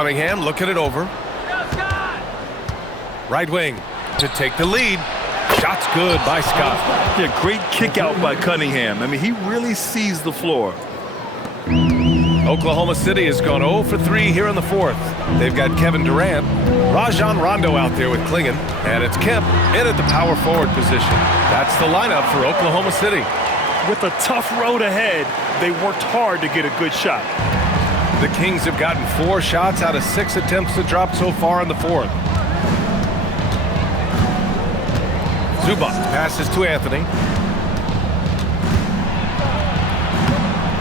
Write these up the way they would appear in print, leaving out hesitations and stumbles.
Cunningham looking it over. Right wing to take the lead. Shot's good by Scott. Yeah, great kick out by Cunningham. I mean, he really sees the floor. Oklahoma City has gone 0 for 3 here in the fourth. They've got Kevin Durant, Rajon Rondo out there with Klingon, and it's Kemp in at the power forward position. That's the lineup for Oklahoma City. With a tough road ahead, they worked hard to get a good shot. The Kings have gotten 4 shots out of 6 attempts to drop so far in the fourth. Zubac passes to Anthony.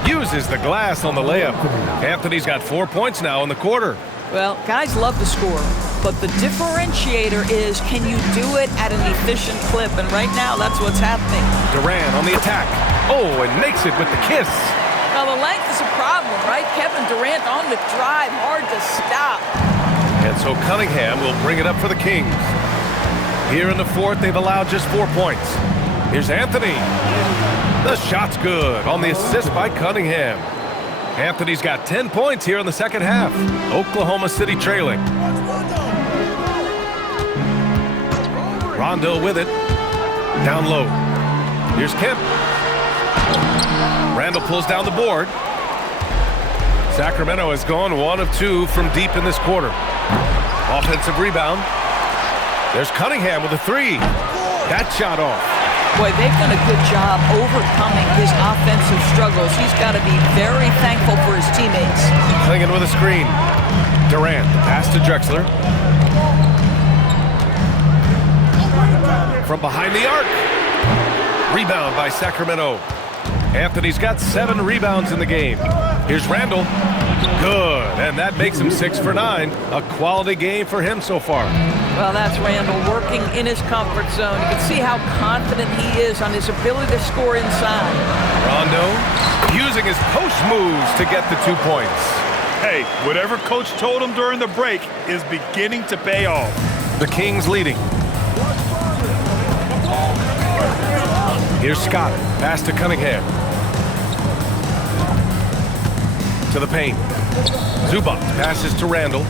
Uses the glass on the layup. Anthony's got 4 points now in the quarter. Well, guys love to score, but the differentiator is, can you do it at an efficient clip? And right now, that's what's happening. Durant on the attack. Oh, and makes it with the kiss. Now, the length is a problem, right? Kevin Durant on the drive, hard to stop. And so Cunningham will bring it up for the Kings. Here in the fourth, they've allowed just 4 points. Here's Anthony. The shot's good on the assist by Cunningham. Anthony's got 10 points here in the second half. Oklahoma City trailing. Rondo with it. Down low. Here's Kemp. Randall pulls down the board. Sacramento has gone 1 of 2 from deep in this quarter. Offensive rebound. There's Cunningham with a 3. That shot off. Boy, they've done a good job overcoming his offensive struggles. He's got to be very thankful for his teammates. Klingon with a screen. Durant, pass to Drexler. From behind the arc. Rebound by Sacramento. Anthony's got 7 rebounds in the game. Here's Randall. Good, and that makes him 6 for 9. A quality game for him so far. Well, that's Randall working in his comfort zone. You can see how confident he is on his ability to score inside. Rondo using his post moves to get the 2 points. Hey, whatever coach told him during the break is beginning to pay off. The Kings leading. Here's Scott. Pass to Cunningham. To the paint. Zubac passes to Randall.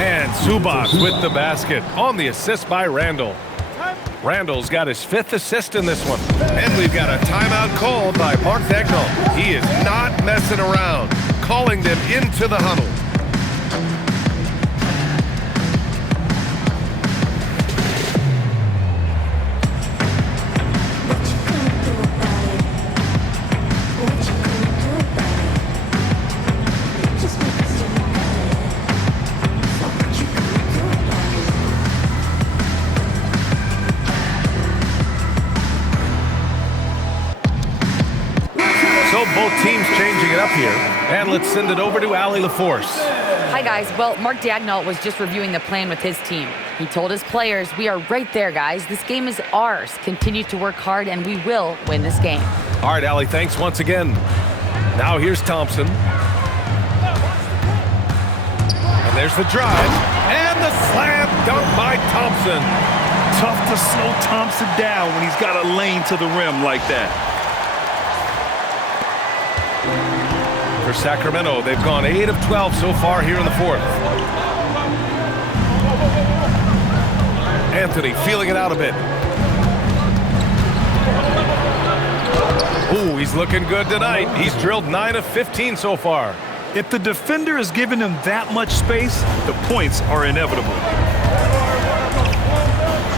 And Zubac with the basket on the assist by Randall. Randall's got his 5th assist in this one. And we've got a timeout called by Mark Daigneault. He is not messing around, calling them into the huddle. Both teams changing it up here. And let's send it over to Allie LaForce. Hi, guys. Well, Mark Daigneault was just reviewing the plan with his team. He told his players, we are right there, guys. This game is ours. Continue to work hard, and we will win this game. All right, Allie, thanks once again. Now here's Thompson. And there's the drive. And the slam dunk by Thompson. Tough to slow Thompson down when he's got a lane to the rim like that. For Sacramento, they've gone 8 of 12 so far here in the fourth. Anthony feeling it out a bit. Ooh, he's looking good tonight. He's drilled 9 of 15 so far. If the defender is giving him that much space, the points are inevitable.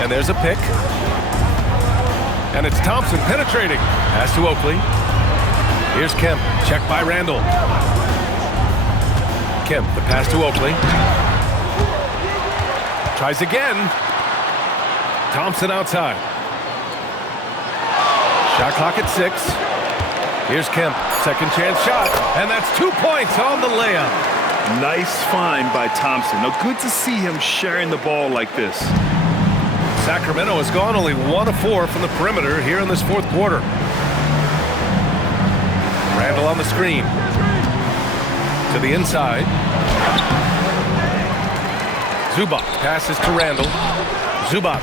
And there's a pick. And it's Thompson penetrating. Pass to Oakley. Here's Kemp, checked by Randall. Kemp, the pass to Oakley. Tries again. Thompson outside. Shot clock at 6. Here's Kemp, second chance shot. And that's 2 points on the layup. Nice find by Thompson. Now, good to see him sharing the ball like this. Sacramento has gone only 1 of 4 from the perimeter here in this fourth quarter. Randall on the screen. To the inside. Zubac passes to Randall. Zubac.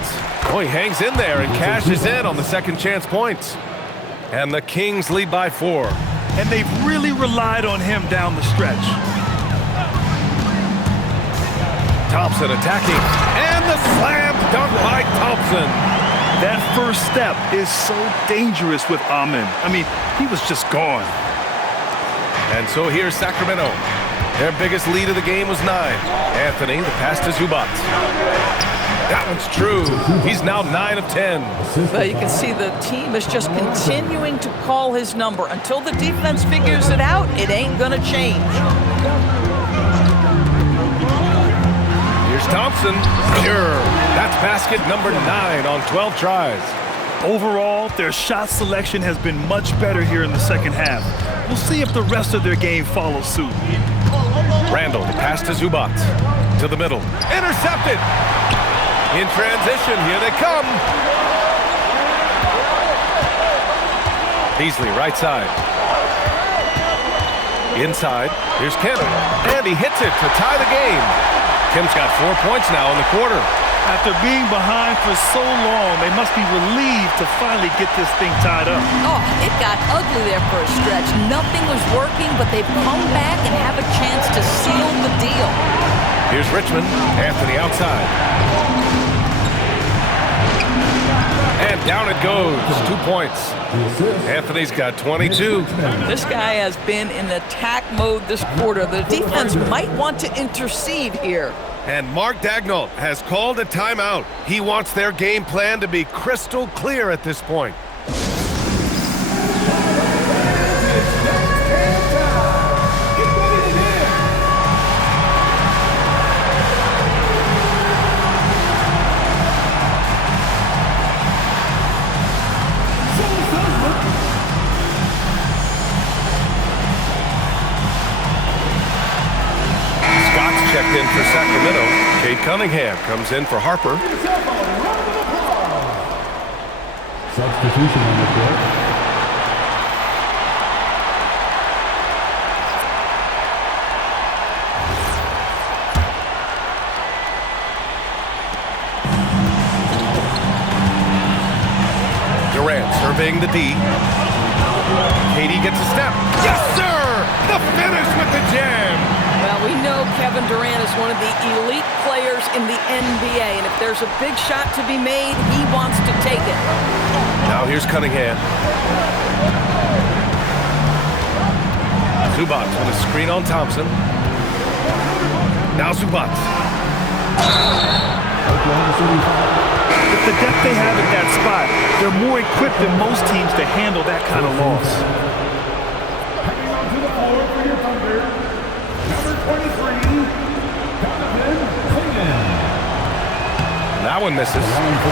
Oh, he hangs in there and cashes in on the second chance points. And the Kings lead by 4. And they've really relied on him down the stretch. Thompson attacking. And the slam dunk by Thompson. That first step is so dangerous with Amen. I mean, he was just gone. And so here's Sacramento. Their biggest lead of the game was 9. Anthony, the pass to Zubac. That one's true. He's now 9 of 10. Well, you can see the team is just continuing to call his number. Until the defense figures it out, it ain't going to change. Here's Thompson. Sure. That's basket number 9 on 12 tries. Overall, their shot selection has been much better here in the second half. We'll see if the rest of their game follows suit. Randall, the pass to Zubac. To the middle. Intercepted. In transition, here they come. Beasley, right side. Inside, here's Kim. And he hits it to tie the game. Kim's got 4 points now in the quarter. After being behind for so long, they must be relieved to finally get this thing tied up. Oh, it got ugly there for a stretch. Nothing was working, but they've come back and have a chance to seal the deal. Here's Richmond. Anthony outside. And down it goes. 2 points. Anthony's got 22. This guy has been in attack mode this quarter. The defense might want to intercede here. And Mark Daigneault has called a timeout. He wants their game plan to be crystal clear at this point. Checked in for Sacramento. Cade Cunningham comes in for Harper. Substitution on the court. Durant surveying the D. Katie gets a step. Yes, sir! The finish with the jam! Well, we know Kevin Durant is one of the elite players in the NBA, and if there's a big shot to be made, he wants to take it. Now here's Cunningham. Zubac with a screen on Thompson. Now Zubac. With the depth they have at that spot, they're more equipped than most teams to handle that kind of loss. Heading onto the floor for your Thunder, number 23, Jonathan Clingan. That one misses.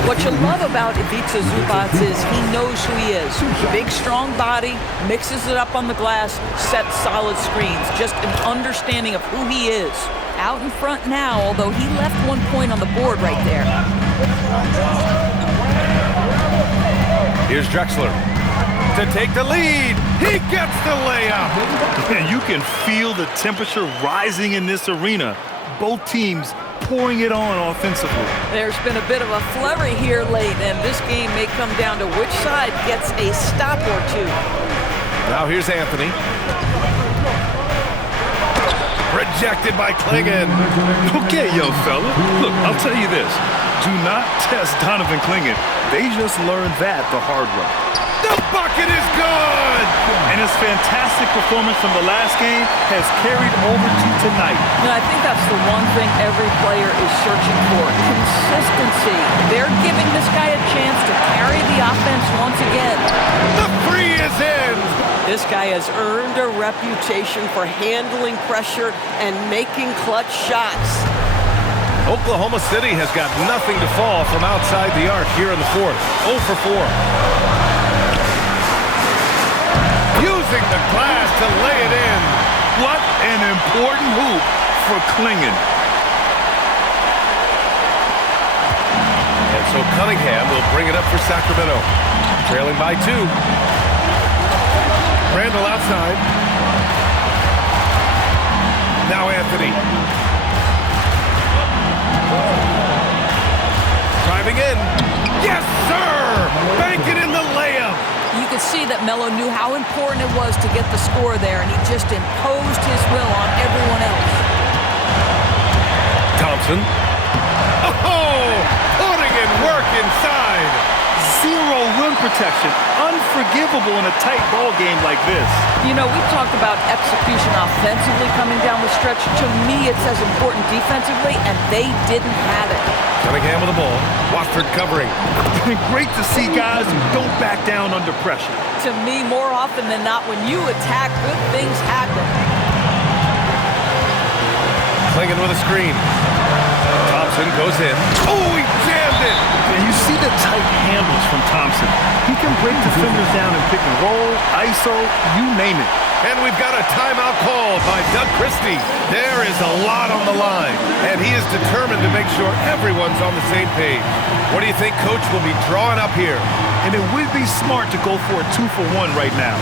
What you love about Ivica Zubac is he knows who he is. Big, strong body, mixes it up on the glass, sets solid screens. Just an understanding of who he is. Out in front now, although he left 1 point on the board right there. Here's Drexler to take the lead. He gets the layup. And you can feel the temperature rising in this arena. Both teams pouring it on offensively. There's been a bit of a flurry here late, and this game may come down to which side gets a stop or two. Now here's Anthony. Rejected by Clingan. Okay, young fella. Look, I'll tell you this. Do not test Donovan Clingan. They just learned that the hard way. The bucket is good! And his fantastic performance from the last game has carried over to tonight. And I think that's the one thing every player is searching for. Consistency. They're giving this guy a chance to carry the offense once again. The three is in! This guy has earned a reputation for handling pressure and making clutch shots. Oklahoma City has got nothing to fall from outside the arc here in the fourth. 0 for 4. Using the glass to lay it in. What an important hoop for Clingan. And so Cunningham will bring it up for Sacramento. Trailing by 2. Randall outside. Now Anthony. Driving in. Yes, sir! Banking in the layup. You could see that Melo knew how important it was to get the score there, and he just imposed his will on everyone else. Thompson. Oh, putting in work inside. Zero rim protection. Unforgivable in a tight ball game like this. You know, we talked about execution offensively coming down the stretch. To me, it's as important defensively, and they didn't have it. Cunningham with the ball. Watford covering. Great to see guys who don't back down under pressure. To me, more often than not, when you attack, good things happen. Clingan with a screen. Thompson goes in. Oh, he jammed it. And you see the tight handles from Thompson. He can break defenders down in pick and roll, ISO, you name it. And we've got a timeout called by Doug Christie. There is a lot on the line, and he is determined to make sure everyone's on the same page. What do you think Coach will be drawing up here? And it would be smart to go for a 2-for-1 right now.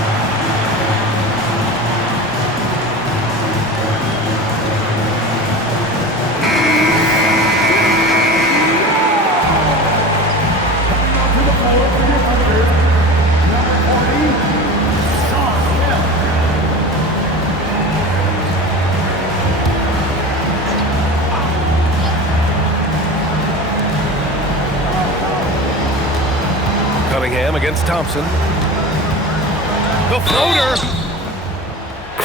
Cunningham against Thompson. The floater.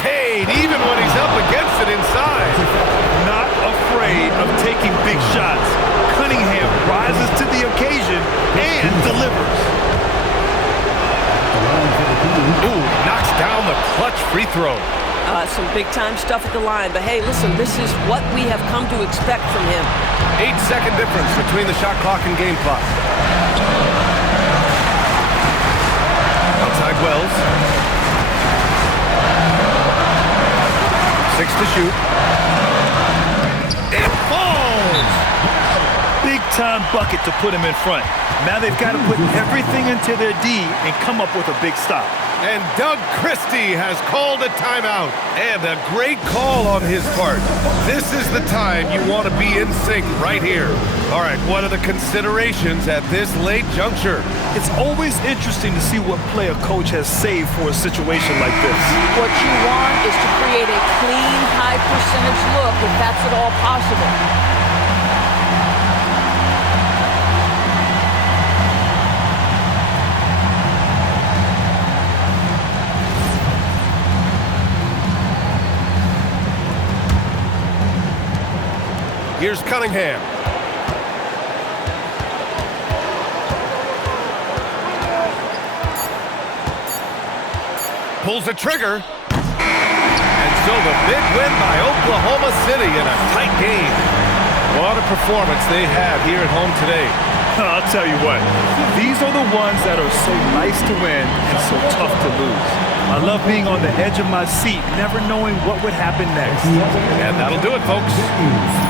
Paid even when he's up against it inside. Not afraid of taking big shots. Cunningham rises to the occasion and delivers. Ooh, knocks down the clutch free throw. Some big-time stuff at the line. But, hey, listen, this is what we have come to expect from him. 8-second difference between the shot clock and game clock. Outside Wells. 6 to shoot. It falls! Big-time bucket to put him in front. Now they've got to put everything into their D and come up with a big stop. And Doug Christie has called a timeout. And a great call on his part. This is the time you want to be in sync right here. All right, what are the considerations at this late juncture? It's always interesting to see what play a coach has saved for a situation like this. What you want is to create a clean, high-percentage look, if that's at all possible. Here's Cunningham. Pulls the trigger. And so the big win by Oklahoma City in a tight game. What a performance they have here at home today. I'll tell you what, these are the ones that are so nice to win and so tough to lose. I love being on the edge of my seat, never knowing what would happen next. And that'll do it, folks.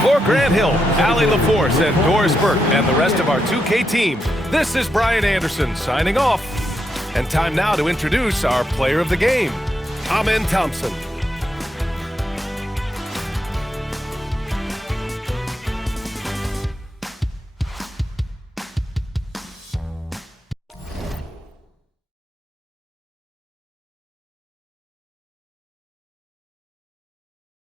For Grant Hill, Allie LaForce, and Doris Burke, and the rest of our 2K team, this is Brian Anderson signing off. And time now to introduce our player of the game, Amen Thompson.